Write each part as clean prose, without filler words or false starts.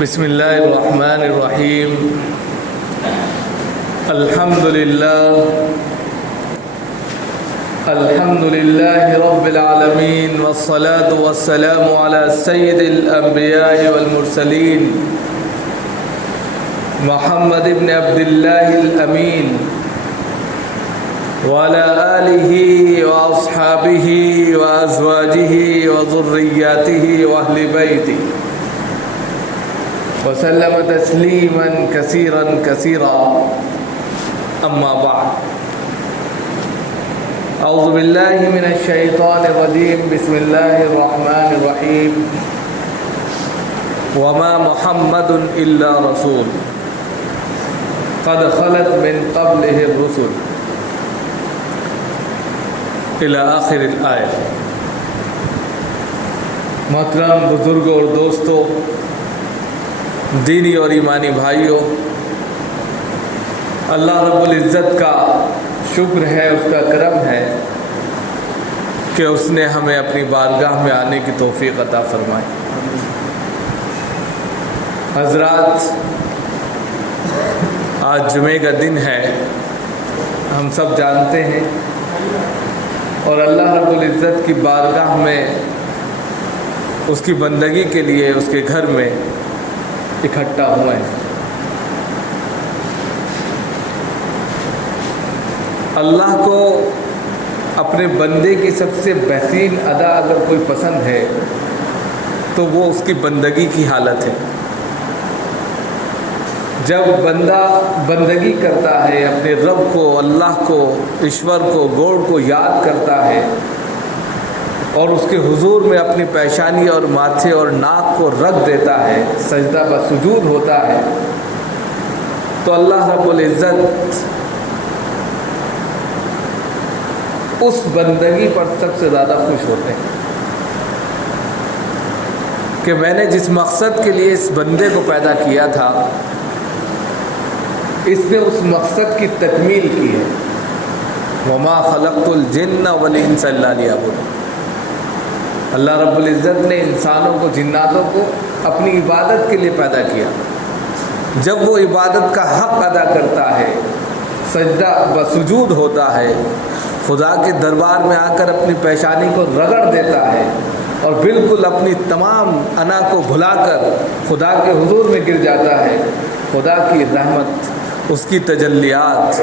بسم اللہ الرحمن الرحیم الحمد للہ رب العالمین والصلاة والسلام علی سید الانبیاء والمرسلین محمد بن عبداللہ الامین وعلى آلہ واصحابہ وازواجہ وذریاتہ واہل بیتہ وسلم تسلیما کثیرا کثیرا اما بعد اعوذ باللہ من الشیطان الرجیم بسم اللہ الرحمن الرحیم وما محمد الا رسول قد خلت من قبلہ الرسل الی آخر الآیہ۔ محترم بزرگوں اور دوستوں، دینی اور ایمانی بھائیوں، اللہ رب العزت کا شکر ہے، اس کا کرم ہے کہ اس نے ہمیں اپنی بارگاہ میں آنے کی توفیق عطا فرمائی۔ حضرات، آج جمعے کا دن ہے، ہم سب جانتے ہیں، اور اللہ رب العزت کی بارگاہ میں اس کی بندگی کے لیے اس کے گھر میں اکٹھا ہوئے ہیں۔ اللہ کو اپنے بندے کی سب سے بہترین ادا اگر کوئی پسند ہے تو وہ اس کی بندگی کی حالت ہے۔ جب بندہ بندگی کرتا ہے، اپنے رب کو، اللہ کو، ایشور کو، گوڈ کو یاد کرتا ہے اور اس کے حضور میں اپنی پیشانی اور ماتھے اور ناک کو رکھ دیتا ہے، سجدہ و سجود ہوتا ہے، تو اللہ رب العزت اس بندگی پر سب سے زیادہ خوش ہوتے ہیں کہ میں نے جس مقصد کے لیے اس بندے کو پیدا کیا تھا، اس نے اس مقصد کی تکمیل کی ہے۔ وما خلقت الجن والانس الا لیعبدون۔ اللہ رب العزت نے انسانوں کو، جناتوں کو اپنی عبادت کے لیے پیدا کیا۔ جب وہ عبادت کا حق ادا کرتا ہے، سجدہ و سجود ہوتا ہے، خدا کے دربار میں آ کر اپنی پیشانی کو رگڑ دیتا ہے اور بالکل اپنی تمام انا کو بھلا کر خدا کے حضور میں گر جاتا ہے، خدا کی رحمت، اس کی تجلیات،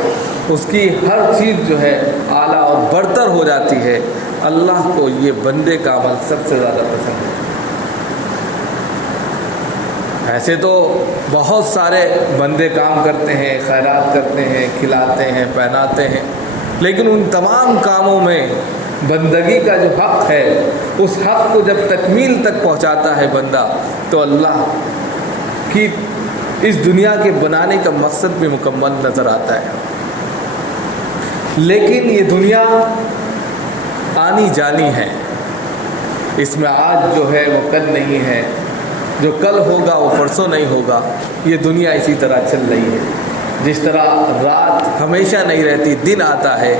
اس کی ہر چیز جو ہے اعلیٰ اور برتر ہو جاتی ہے۔ اللہ کو یہ بندے کا عمل سب سے زیادہ پسند ہے۔ ایسے تو بہت سارے بندے کام کرتے ہیں، خیرات کرتے ہیں، کھلاتے ہیں، پہناتے ہیں، لیکن ان تمام کاموں میں بندگی کا جو حق ہے، اس حق کو جب تکمیل تک پہنچاتا ہے بندہ، تو اللہ کی اس دنیا کے بنانے کا مقصد بھی مکمل نظر آتا ہے۔ لیکن یہ دنیا آنی جانی ہے، اس میں آج جو ہے وہ کل نہیں ہے، جو کل ہوگا وہ پرسوں نہیں ہوگا۔ یہ دنیا اسی طرح چل رہی ہے، جس طرح رات ہمیشہ نہیں رہتی، دن آتا ہے،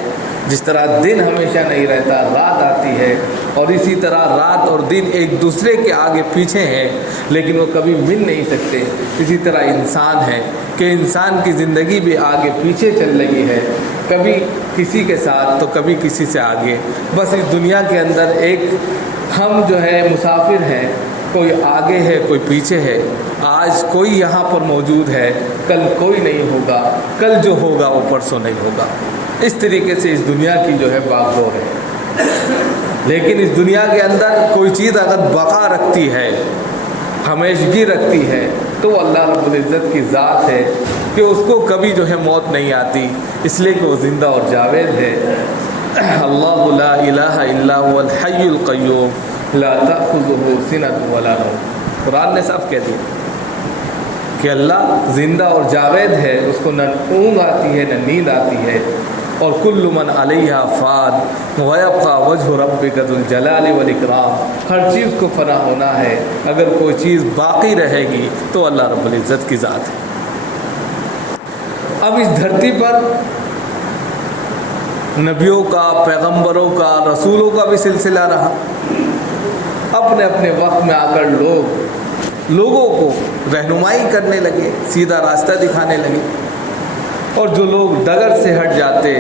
جس طرح دن ہمیشہ نہیں رہتا، رات آتی ہے، اور اسی طرح رات اور دن ایک دوسرے کے آگے پیچھے ہیں لیکن وہ کبھی مل نہیں سکتے۔ اسی طرح انسان ہے کہ انسان کی زندگی بھی آگے پیچھے چل رہی ہے، کبھی کسی کے ساتھ تو کبھی کسی سے آگے۔ بس اس دنیا کے اندر ایک ہم جو ہے مسافر ہیں، کوئی آگے ہے، کوئی پیچھے ہے۔ آج کوئی یہاں پر موجود ہے، کل کوئی نہیں ہوگا، کل جو ہوگا وہ پرسوں نہیں ہوگا۔ اس طریقے سے اس دنیا کی جو ہے باغ دور ہے۔ لیکن اس دنیا کے اندر کوئی چیز اگر بقا رکھتی ہے، ہمیشگی رکھتی ہے، تو وہ اللہ رب العزت کی ذات ہے کہ اس کو کبھی جو ہے موت نہیں آتی، اس لیے کہ وہ زندہ اور جاوید ہے۔ اللہ لا الہ الا هو الحی القیوم لا تأخذہ سنۃ ولا نوم۔ قرآن نے صاف کہہ دیا کہ اللہ زندہ اور جاوید ہے، اس کو نہ اونگ آتی ہے نہ نیند آتی ہے، اور کل من علیہا فان ویبقی وجہ ربک ذو الجلال والاکرام۔ ہر چیز کو فنا ہونا ہے، اگر کوئی چیز باقی رہے گی تو اللہ رب العزت کی ذات ہے۔ اب اس دھرتی پر نبیوں کا، پیغمبروں کا، رسولوں کا بھی سلسلہ رہا۔ اپنے اپنے وقت میں آ کر لوگ لوگوں کو رہنمائی کرنے لگے، سیدھا راستہ دکھانے لگے، اور جو لوگ ڈگر سے ہٹ جاتے،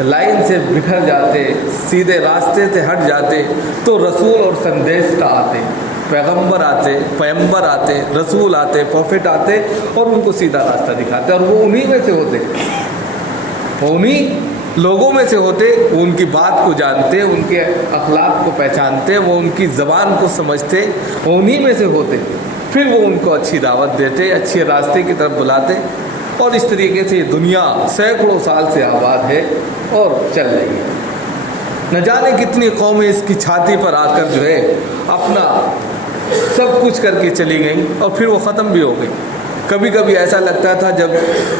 لائن سے بکھر جاتے، سیدھے راستے سے ہٹ جاتے، تو رسول اور سندیشتا آتے، پیغمبر آتے، رسول آتے، پروفٹ آتے اور ان کو سیدھا راستہ دکھاتے، اور وہ انہی میں سے ہوتے، وہ انہی لوگوں میں سے ہوتے، وہ ان کی بات کو جانتے، ان کے اخلاق کو پہچانتے، وہ ان کی زبان کو سمجھتے، وہ انہی میں سے ہوتے، پھر وہ ان کو اچھی دعوت دیتے، اچھے راستے کی طرف بلاتے، اور اس طریقے سے یہ دنیا سینکڑوں سال سے آباد ہے اور چل رہی ہے۔ نہ جانے کتنی قومیں اس کی چھاتی پر آ کر جو ہے اپنا سب کچھ کر کے چلی گئیں اور پھر وہ ختم بھی ہو گئی۔ کبھی کبھی ایسا لگتا تھا جب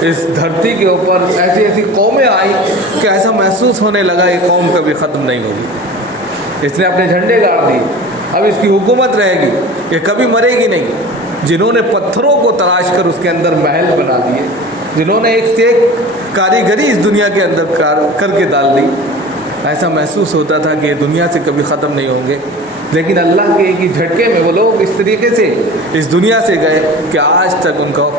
اس دھرتی کے اوپر ایسی ایسی قومیں آئیں کہ ایسا محسوس ہونے لگا یہ قوم کبھی ختم نہیں ہوگی، اس نے اپنے جھنڈے گاڑ دیے، اب اس کی حکومت رہے گی، یہ کبھی مرے گی نہیں۔ جنہوں نے پتھروں کو تراش کر اس کے اندر محل بنا دیے، جنہوں نے ایک سے ایک کاریگری اس دنیا کے اندر کر کے ڈال دی، ایسا محسوس ہوتا تھا کہ یہ دنیا سے کبھی ختم نہیں ہوں گے، لیکن اللہ کے ایک ہی جھٹکے میں وہ لوگ اس طریقے سے اس دنیا سے گئے کہ آج تک ان کو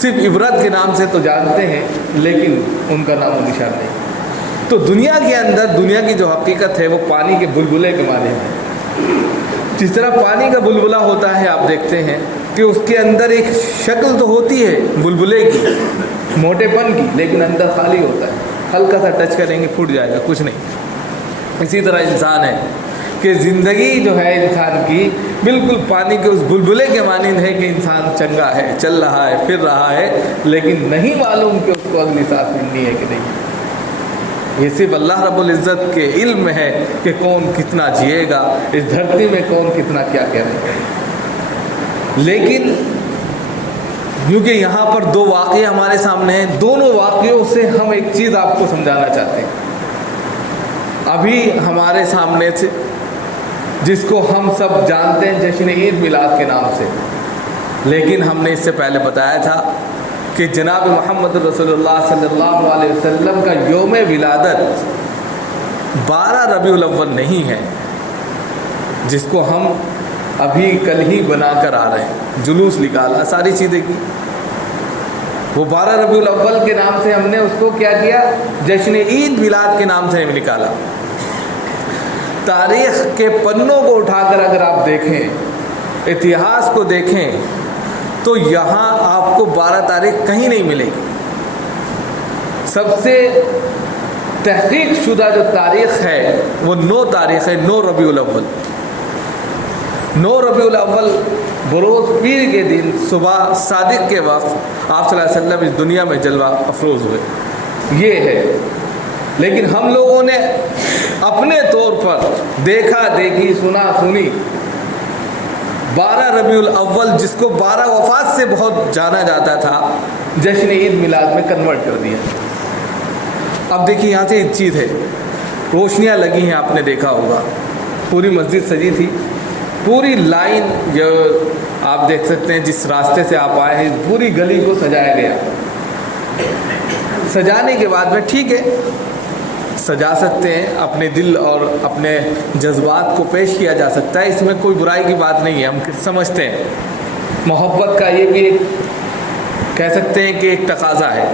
صرف عبرت کے نام سے تو جانتے ہیں، لیکن ان کا نام و نشان نہیں۔ تو دنیا کے اندر دنیا کی جو حقیقت ہے وہ پانی کے بلبلے کے معنی ہے۔ جس طرح پانی کا بلبلہ ہوتا ہے، آپ دیکھتے ہیں کہ اس کے اندر ایک شکل تو ہوتی ہے بلبلے کی، موٹے پن کی، لیکن اندر خالی ہوتا ہے، ہلکا سا ٹچ کریں گے پھٹ جائے گا، کچھ نہیں۔ اسی طرح انسان ہے کہ زندگی جو ہے انسان کی بالکل پانی کے اس بلبلے کے مانند ہے کہ انسان چنگا ہے، چل رہا ہے، پھر رہا ہے، لیکن نہیں معلوم کہ اس کو اگلی سانس ملنی ہے کہ نہیں۔ یہ صرف اللہ رب العزت کے علم میں ہے کہ کون کتنا جیے گا، اس دھرتی میں کون کتنا کیا کرے گا۔ لیکن کیونکہ یہاں پر دو واقعے ہمارے سامنے ہیں، دونوں واقعوں سے ہم ایک چیز آپ کو سمجھانا چاہتے ہیں۔ ابھی ہمارے سامنے سے جس کو ہم سب جانتے ہیں جشن عید میلاد کے نام سے، لیکن ہم نے اس سے پہلے بتایا تھا کہ جناب محمد رسول اللہ صلی اللہ علیہ وسلم کا یوم ولادت 12 ربیع الاول نہیں ہے، جس کو ہم ابھی کل ہی بنا کر آ رہے ہیں، جلوس نکالا، ساری چیزیں کی۔ وہ 12 ربیع الاول کے نام سے ہم نے اس کو کیا کیا، جشن عید میلاد کے نام سے نکالا۔ تاریخ کے پنوں کو اٹھا کر اگر آپ دیکھیں، اتہاس کو دیکھیں، تو یہاں آپ کو 12 تاریخ کہیں نہیں ملے گی۔ سب سے تحقیق شدہ جو تاریخ ہے وہ 9 تاریخ ہے، 9 ربیع الاول۔ 9 ربیع الاول بروز پیر کے دن صبح صادق کے وقت آپ صلی اللہ علیہ وسلم اس دنیا میں جلوہ افروز ہوئے، یہ ہے۔ لیکن ہم لوگوں نے اپنے طور پر دیکھا دیکھی، سنا سنی، 12 ربیع الاول جس کو 12 وفات سے بہت جانا جاتا تھا، جشن عید میلاد میں کنورٹ کر دیا۔ اب دیکھیے یہاں سے ایک چیز ہے، روشنیاں لگی ہیں، آپ نے دیکھا ہوگا، پوری مسجد سجی تھی، پوری لائن جو آپ دیکھ سکتے ہیں جس راستے سے آپ آئے ہیں، پوری گلی کو سجایا گیا۔ سجانے کے بعد میں ٹھیک ہے، سجا سکتے ہیں، اپنے دل اور اپنے جذبات کو پیش کیا جا سکتا ہے، اس میں کوئی برائی کی بات نہیں ہے، ہم سمجھتے ہیں۔ محبت کا یہ بھی کہہ سکتے ہیں کہ ایک تقاضا ہے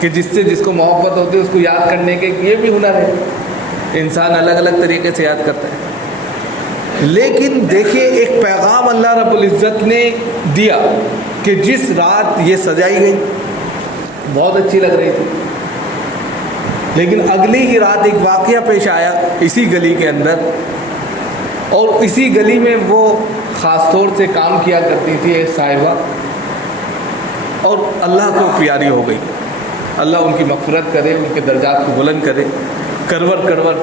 کہ جس کو محبت ہوتی ہے اس کو یاد کرنے کے یہ بھی ہنر ہے، انسان الگ الگ طریقے سے یاد کرتا ہے۔ لیکن دیکھیے ایک پیغام اللہ رب العزت نے دیا کہ جس رات یہ سجائی گئی بہت اچھی لگ رہی تھی، لیکن اگلی ہی رات ایک واقعہ پیش آیا اسی گلی کے اندر، اور اسی گلی میں وہ خاص طور سے کام کیا کرتی تھی ایک صاحبہ، اور اللہ کو پیاری ہو گئی۔ اللہ ان کی مغفرت کرے، ان کے درجات کو بلند کرے، کرور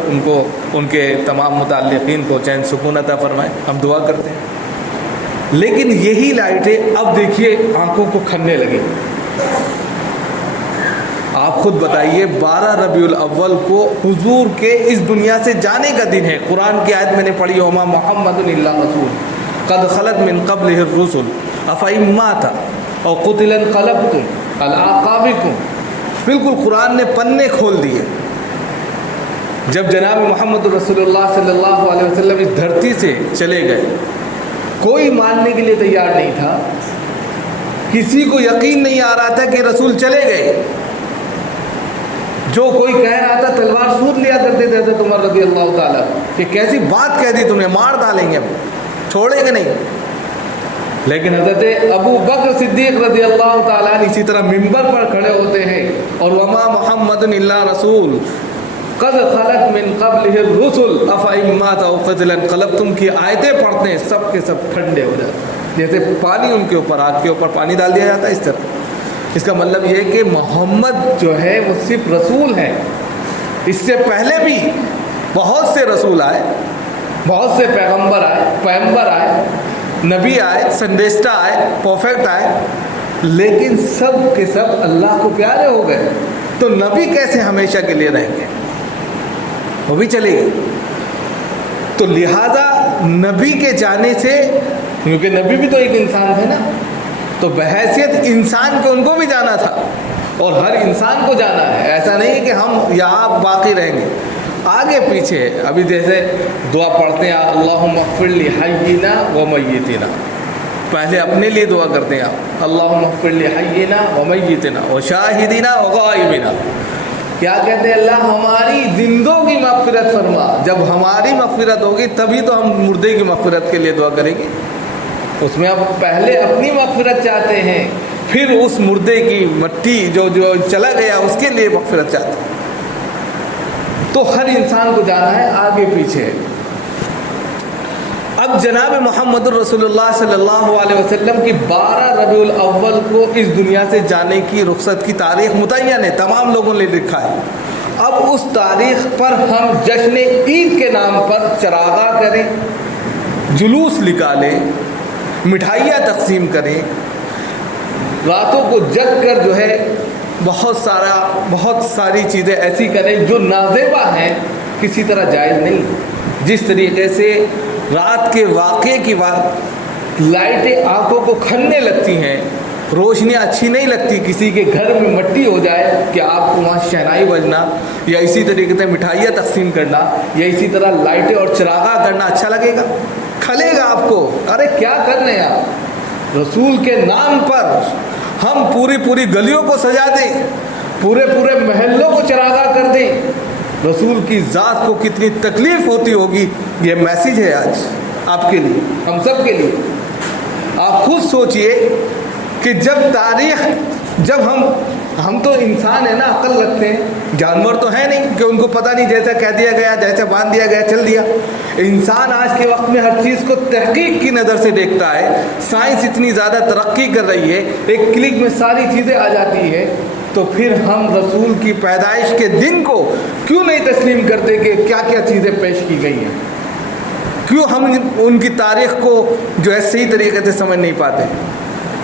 ان کو، ان کے تمام متعلقین کو چین سکون عطا فرمائے، ہم دعا کرتے ہیں۔ لیکن یہی لائٹیں اب دیکھیے آنکھوں کو کھننے لگی۔ آپ خود بتائیے، 12 ربیع الاول کو حضور کے اس دنیا سے جانے کا دن ہے۔ قرآن کی آیت میں نے پڑھی، وما محمد الا رسول قد خلت من قبلہ الرسل افإن مات او قتل انقلبتم علی اعقابکم۔ بالکل قرآن نے پنے کھول دیے۔ جب جناب محمد رسول اللہ صلی اللہ علیہ وسلم اس دھرتی سے چلے گئے کوئی ماننے کے لیے تیار نہیں تھا، کسی کو یقین نہیں آ رہا تھا کہ رسول چلے گئے۔ جو کوئی کہہ رہا تھا تلوار سوت لیا کرتے تھے حضرت عمر رضی اللہ تعالیٰ کہ کیسی بات کہہ دی تم نے، مار ڈالیں گے، ہم چھوڑیں گے نہیں۔ لیکن حضرت ابو بکر صدیق رضی اللہ تعالیٰ اسی طرح ممبر پر کھڑے ہوتے ہیں اور وما محمد الا رسول قد خلت من قبلہ الرسل افإن مات او قتل انقلبتم کی آیتیں پڑھتے ہیں، سب کے سب ٹھنڈے ہو جاتے ہیں، جیسے پانی ان کے اوپر، آگ کے اوپر پانی ڈال دیا جاتا ہے، اس طرح۔ اس کا مطلب یہ ہے کہ محمد جو ہے وہ صرف رسول ہیں۔ اس سے پہلے بھی بہت سے رسول آئے، بہت سے پیغمبر آئے، نبی آئے، سندیشتہ آئے، پروفیٹ آئے، لیکن سب کے سب اللہ کو پیارے ہو گئے۔ تو نبی کیسے ہمیشہ کے لیے رہیں گے؟ وہ بھی چلے گئے۔ تو لہذا نبی کے جانے سے، کیونکہ نبی بھی تو ایک انسان تھے نا، تو بحیثیت انسان کے ان کو بھی جانا تھا، اور ہر انسان کو جانا ہے۔ ایسا نہیں کہ ہم یہاں باقی رہیں گے، آگے پیچھے۔ ابھی جیسے دعا پڑھتے ہیں اللہم اغفر لی حینا و میتنا، پہلے اپنے لیے دعا کرتے ہیں آپ، اللہم اغفر لی حینا و میتنا و شاہدینا و غائبنا۔ کیا کہتے ہیں؟ اللہ ہماری زندوں کی مغفرت فرما۔ جب ہماری مغفرت ہوگی تبھی تو ہم مردے کی مغفرت کے لیے دعا کریں گے۔ اس میں اب پہلے اپنی مغفرت چاہتے ہیں، پھر اس مردے کی مٹی جو چلا گیا اس کے لیے مغفرت چاہتے ہیں۔ تو ہر انسان کو جانا ہے، آگے پیچھے۔ اب جناب محمد الرسول اللہ صلی اللہ علیہ وسلم کی 12 ربیع الاول کو اس دنیا سے جانے کی رخصت کی تاریخ متعین ہے، تمام لوگوں نے لکھا ہے۔ اب اس تاریخ پر ہم جشن عید کے نام پر چراغاں کریں، جلوس نکالیں، مٹھائیاں تقسیم کریں، راتوں کو جگ کر جو ہے بہت ساری چیزیں ایسی کریں جو نازیبا ہیں، کسی طرح جائز نہیں۔ جس طریقے سے رات کے واقعے کی بات، لائٹیں آنکھوں کو کھلنے لگتی ہیں، روشنیاں اچھی نہیں لگتی، کسی کے گھر میں مٹی ہو جائے کہ آپ کو وہاں شہنائی بجنا، یا اسی طریقے سے مٹھائیاں تقسیم کرنا، یا اسی طرح لائٹیں اور چراغاں کرنا اچھا لگے گا؟ کھلے گا آپ کو، ارے کیا کر رہے ہیں آپ؟ رسول کے نام پر ہم پوری گلیوں کو سجا دیں، پورے محلوں کو چراغاں کر دیں، رسول کی ذات کو کتنی تکلیف ہوتی ہوگی۔ یہ میسیج ہے آج آپ کے لیے، ہم سب کے لیے۔ آپ خود سوچئے کہ جب ہم تو انسان ہیں نا، عقل رکھتے ہیں، جانور تو ہے نہیں کہ ان کو پتہ نہیں، جیسا کہہ دیا گیا، جیسے باندھ دیا گیا چل دیا۔ انسان آج کے وقت میں ہر چیز کو تحقیق کی نظر سے دیکھتا ہے، سائنس اتنی زیادہ ترقی کر رہی ہے، ایک کلک میں ساری چیزیں آ جاتی ہے، تو پھر ہم رسول کی پیدائش کے دن کو کیوں نہیں تسلیم کرتے کہ کیا کیا چیزیں پیش کی گئی ہیں؟ کیوں ہم ان کی تاریخ کو جو ہے صحیح طریقے سے سمجھ نہیں پاتے؟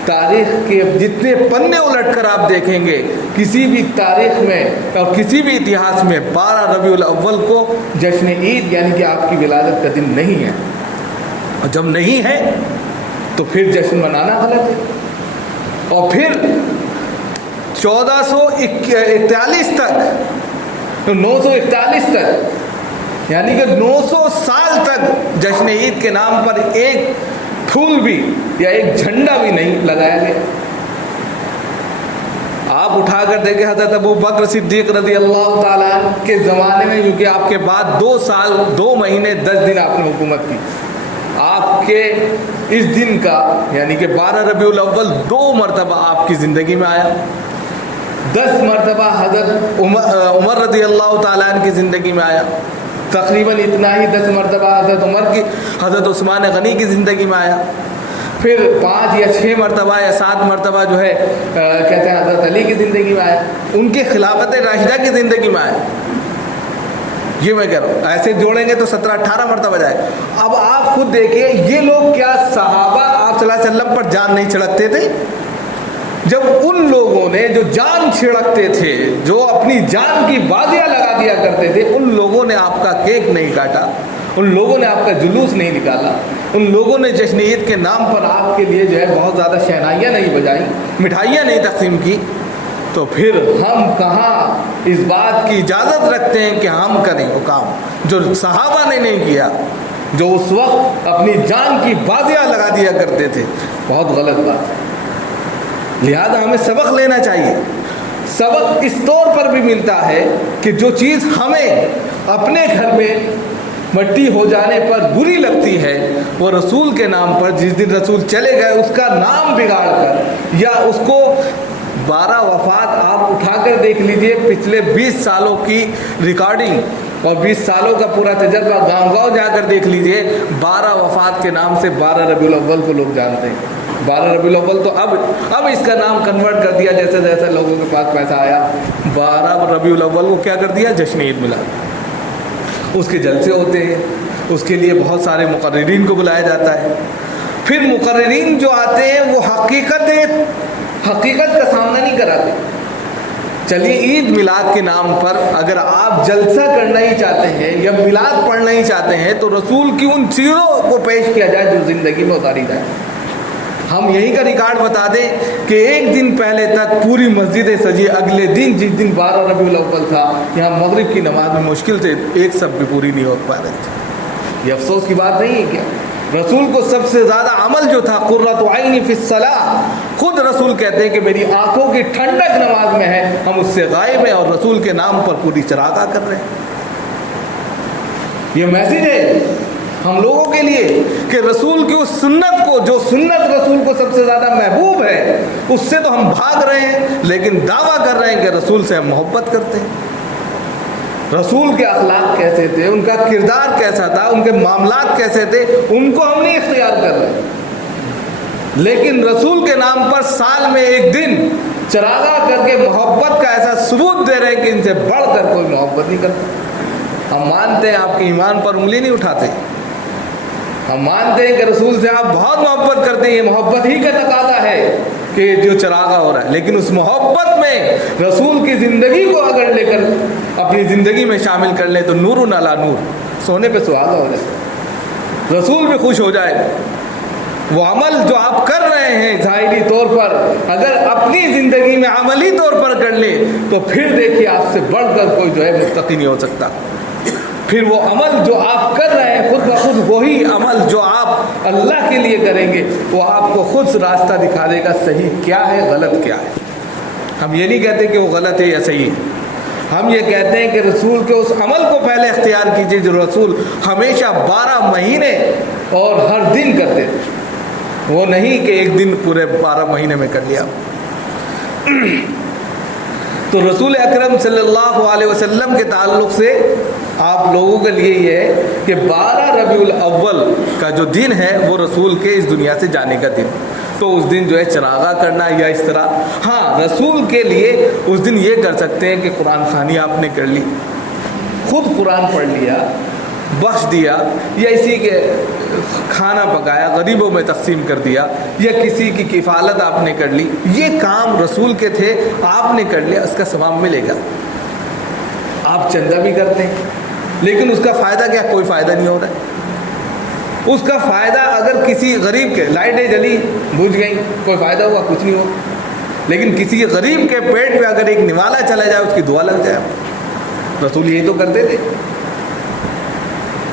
تاریخ کے جتنے پنے الٹ کر آپ دیکھیں گے، کسی بھی تاریخ میں اور کسی بھی اتہاس میں 12 ربیع الاول کو جشن عید یعنی کہ آپ کی ولادت کا دن نہیں ہے۔ اور جب نہیں ہے تو پھر جشن منانا غلط ہے۔ اور پھر 1441 تک، 941 تک، یعنی کہ 900 سال تک جشن عید کے نام پر ایک پھول بھی یا ایک جھنڈا بھی نہیں لگایا گیا۔ آپ اٹھا کر دیکھیں حضرت ابو بکر صدیق رضی اللہ تعالیٰ کے زمانے میں، کیونکہ آپ کے بعد 2 سال 2 مہینے 10 دن آپ نے حکومت کی، آپ کے اس دن کا یعنی کہ 12 ربیع الاول 2 مرتبہ آپ کی زندگی میں آیا، 10 مرتبہ حضرت عمر رضی اللہ تعالیٰ عنہ کی زندگی میں آیا، تقریباً اتنا ہی 10 مرتبہ حضرت عثمان غنی کی زندگی میں آیا، پھر 5 یا 6 مرتبہ یا 7 مرتبہ جو ہے کہتے ہیں حضرت علی کی زندگی میں آیا، ان کے خلافت راشدہ کی زندگی میں آیا۔ یہ میں کہہ رہا ہوں، ایسے جوڑیں گے تو 17-18 مرتبہ جائے۔ اب آپ خود دیکھیں، یہ لوگ کیا صحابہ آپ صلی اللہ علیہ وسلم پر جان نہیں چھڑکتے تھے؟ جب ان لوگوں نے جو جان چھڑکتے تھے، جو اپنی جان کی بازیاں لگا دیا کرتے تھے، ان لوگوں نے آپ کا کیک نہیں کاٹا، ان لوگوں نے آپ کا جلوس نہیں نکالا، ان لوگوں نے جشن عید کے نام پر آپ کے لیے جو ہے بہت زیادہ شہنائیاں نہیں بجائیں، مٹھائیاں نہیں تقسیم کی، تو پھر ہم کہاں اس بات کی اجازت رکھتے ہیں کہ ہم کریں وہ کام جو صحابہ نے نہیں کیا؟ جو اس وقت اپنی جان کی بازیاں لگا دیا کرتے تھے، بہت غلط بات ہے۔ لہذا ہمیں سبق لینا چاہیے۔ سبق اس طور پر بھی ملتا ہے کہ جو چیز ہمیں اپنے گھر میں مٹی ہو جانے پر بری لگتی ہے، وہ رسول کے نام پر جس دن رسول چلے گئے اس کا نام بگاڑ کر، یا اس کو 12 وفات آپ اٹھا کر دیکھ لیجئے، پچھلے 20 سالوں کی ریکارڈنگ اور 20 سالوں کا پورا تجربہ گاؤں گاؤں جا کر دیکھ لیجئے، 12 وفات کے نام سے 12 ربیع الاول کو لوگ جانتے ہیں۔ 12 ربیع الاول تو اب اس کا نام کنورٹ کر دیا، جیسے جیسے لوگوں کے پاس پیسہ آیا، 12 ربیع الاول کو کیا کر دیا؟ جشن عید میلاد۔ اس کے جلسے ہوتے ہیں، اس کے لیے بہت سارے مقررین کو بلایا جاتا ہے۔ پھر مقررین جو آتے ہیں وہ حقیقت کا سامنا نہیں کراتے۔ چلیے عید میلاد کے نام پر اگر آپ جلسہ کرنا ہی چاہتے ہیں یا میلاد پڑھنا ہی چاہتے ہیں تو رسول کی ان چیزوں کو پیش کیا جائے جو زندگی میں اتاری جائے۔ ہم یہی کا ریکارڈ بتا دیں کہ ایک دن پہلے تک پوری مسجدیں سجی، اگلے دن جس دن 12 ربیع الاول تھا، یہاں مغرب کی نماز میں مشکل سے ایک صف بھی پوری نہیں ہو پا رہی تھی۔ یہ افسوس کی بات نہیں ہے کیا؟ رسول کو سب سے زیادہ عمل جو تھا قرۃ عینی فی الصلاۃ، خود رسول کہتے ہیں کہ میری آنکھوں کی ٹھنڈک نماز میں ہے، ہم اس سے غائب ہیں اور رسول کے نام پر پوری چراغاں کر رہے ہیں۔ یہ میسج ہے ہم لوگوں کے لیے کہ رسول کی اس سنت کو، جو سنت رسول کو سب سے زیادہ محبوب ہے، اس سے تو ہم بھاگ رہے ہیں، لیکن دعویٰ کر رہے ہیں کہ رسول سے ہم محبت کرتے ہیں۔ رسول کے اخلاق کیسے تھے، ان کا کردار کیسا تھا، ان کے معاملات کیسے تھے، ان کو ہم نہیں اختیار کر رہے، لیکن رسول کے نام پر سال میں ایک دن چراغاں کر کے محبت کا ایسا ثبوت دے رہے ہیں کہ ان سے بڑھ کر کوئی محبت نہیں کرتا۔ ہم مانتے ہیں آپ کے ایمان پر انگلی نہیں اٹھاتے، ہم مانتے ہیں کہ رسول سے آپ بہت محبت کرتے ہیں، یہ محبت ہی کا تقاضا ہے کہ جو چراغا ہو رہا ہے، لیکن اس محبت میں رسول کی زندگی کو اگر لے کر اپنی زندگی میں شامل کر لیں تو نور علی نور، سونے پہ سہاگا ہو جائے، رسول بھی خوش ہو جائے۔ وہ عمل جو آپ کر رہے ہیں ظاہری طور پر اگر اپنی زندگی میں عملی طور پر کر لیں تو پھر دیکھیے آپ سے بڑھ کر کوئی جو ہے متقی نہیں ہو سکتا۔ پھر وہ عمل جو آپ کر رہے ہیں خود بخود وہی عمل جو آپ اللہ کے لیے کریں گے وہ آپ کو خود راستہ دکھا دے گا صحیح کیا ہے غلط کیا ہے۔ ہم یہ نہیں کہتے کہ وہ غلط ہے یا صحیح ہے، ہم یہ کہتے ہیں کہ رسول کے اس عمل کو پہلے اختیار کیجئے جو رسول ہمیشہ 12 مہینے اور ہر دن کرتے تھے، وہ نہیں کہ ایک دن پورے 12 مہینے میں کر لیا۔ تو رسول اکرم صلی اللہ علیہ وسلم کے تعلق سے آپ لوگوں کے لیے یہ ہے کہ 12 ربیع الاول کا جو دن ہے وہ رسول کے اس دنیا سے جانے کا دن، تو اس دن جو ہے چراغاں کرنا یا اس طرح، ہاں رسول کے لیے اس دن یہ کر سکتے ہیں کہ قرآن خوانی آپ نے کر لی، خود قرآن پڑھ لیا، بخش دیا، یا اسی کے کھانا پکایا غریبوں میں تقسیم کر دیا، یا کسی کی کفالت آپ نے کر لی، یہ کام رسول کے تھے آپ نے کر لیا، اس کا ثواب ملے گا۔ آپ چندہ بھی کرتے ہیں لیکن اس کا فائدہ کیا؟ کوئی فائدہ نہیں ہو رہا ہے۔ اس کا فائدہ اگر کسی غریب کے لائٹیں جلی بجھ گئیں کوئی فائدہ ہوا؟ کچھ نہیں ہوا، لیکن کسی غریب کے پیٹ میں اگر ایک نوالا چلا جائے اس کی دعا لگ جائے، رسول یہی تو کرتے تھے۔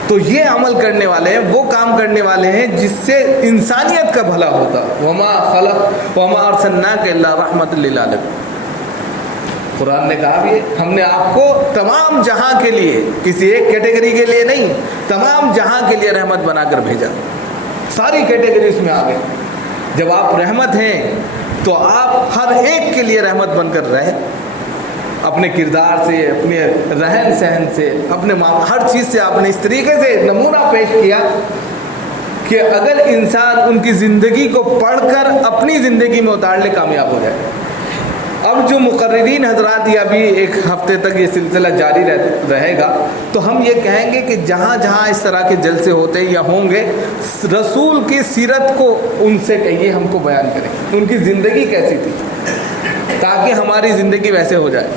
تو یہ عمل کرنے والے ہیں، وہ کام کرنے والے ہیں جس سے انسانیت کا بھلا ہوتا۔ وما خلق وما ارسلناک الا رحمۃ للعالمین، قرآن نے کہا بھی ہم نے آپ کو تمام جہاں کے لیے، کسی ایک کیٹیگری کے لیے نہیں، تمام جہاں کے لیے رحمت بنا کر بھیجا، ساری کیٹیگری اس میں آ گئی۔ جب آپ رحمت ہیں تو آپ ہر ایک کے لیے رحمت بن کر رہے، اپنے کردار سے، اپنے رہن سہن سے، اپنے ہر چیز سے آپ نے اس طریقے سے نمونہ پیش کیا کہ اگر انسان ان کی زندگی کو پڑھ کر اپنی زندگی میں اتار لے کامیاب ہو جائے۔ اب جو مقررین حضرات یا بھی ایک ہفتے تک یہ سلسلہ جاری رہے گا تو ہم یہ کہیں گے کہ جہاں جہاں اس طرح کے جلسے ہوتے یا ہوں گے، رسول کی سیرت کو ان سے کہیے ہم کو بیان کریں، ان کی زندگی کیسی تھی تاکہ ہماری زندگی ویسے ہو جائے۔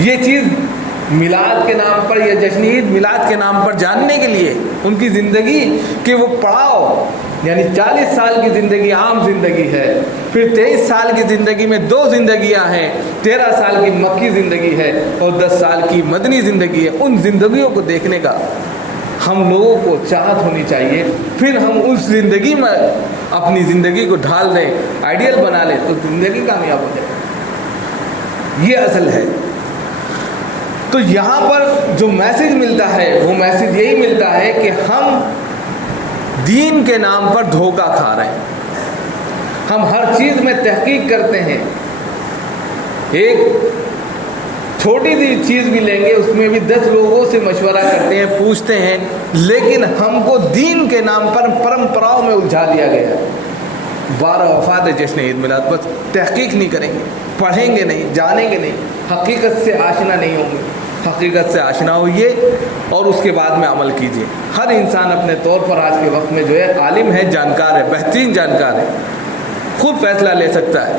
یہ چیز میلاد کے نام پر یا جشن عید میلاد کے نام پر جاننے کے لیے ان کی زندگی کہ وہ پڑاؤ، یعنی 40 سال کی زندگی عام زندگی ہے، پھر 23 سال کی زندگی میں 2 زندگیاں ہیں، 13 سال کی مکی زندگی ہے اور 10 سال کی مدنی زندگی ہے، ان زندگیوں کو دیکھنے کا ہم لوگوں کو چاہت ہونی چاہیے، پھر ہم اس زندگی میں اپنی زندگی کو ڈھال دیں، آئیڈیل بنا لیں، تو زندگی کامیاب ہو جائے۔ یہ اصل ہے۔ تو یہاں پر جو میسج ملتا ہے وہ میسج یہی ملتا ہے کہ ہم دین کے نام پر دھوکہ کھا رہے ہیں۔ ہم ہر چیز میں تحقیق کرتے ہیں، ایک چھوٹی سی چیز بھی لیں گے اس میں بھی 10 لوگوں سے مشورہ کرتے ہیں، پوچھتے ہیں، لیکن ہم کو دین کے نام پر پرمپراؤں میں الجھا دیا گیا ہے۔ 12 وفات جشن عید میلاد، بس تحقیق نہیں کریں گے، پڑھیں گے نہیں، جانیں گے نہیں، حقیقت سے آشنا نہیں ہوں گے۔ حقیقت سے آشنا ہوئیے اور اس کے بعد میں عمل کیجیے۔ ہر انسان اپنے طور پر آج کے وقت میں جو ہے عالم ہے، جانکار ہے، بہترین جانکار ہے، خود فیصلہ لے سکتا ہے۔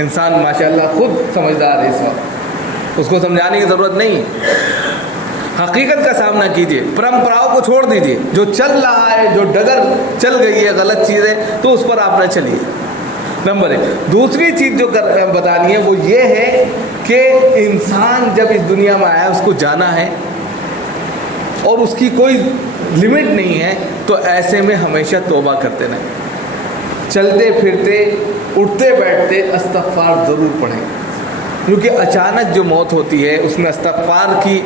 انسان ماشاءاللہ خود سمجھدار ہے، اس وقت اس کو سمجھانے کی ضرورت نہیں ہے۔ حقیقت کا سامنا کیجیے، پرمپراؤں کو چھوڑ دیجیے، جو چل رہا ہے، جو ڈگر چل گئی ہے، غلط چیزیں، تو اس پر آپ نہ چلیے۔ نمبر 1۔ دوسری چیز جو بتانی ہے وہ یہ ہے کہ انسان جب اس دنیا میں آیا، اس کو جانا ہے اور اس کی کوئی لمٹ نہیں ہے، تو ایسے میں ہمیشہ توبہ کرتے رہیں، چلتے پھرتے اٹھتے بیٹھتے استغفار ضرور پڑھیں، کیونکہ اچانک جو موت ہوتی ہے اس میں استغفار کی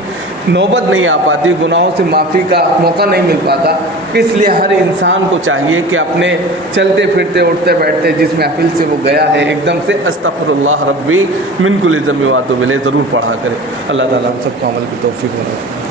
نوبت نہیں آ پاتی، گناہوں سے معافی کا موقع نہیں مل پاتا۔ اس لیے ہر انسان کو چاہیے کہ اپنے چلتے پھرتے اٹھتے بیٹھتے جس محفل سے وہ گیا ہے، ایک دم سے استغفر اللہ ربی من کل ذنب واتوب الیہ ضرور پڑھا کرے۔ اللہ تعالیٰ ہم سب کو عمل کی توفیق بنائے۔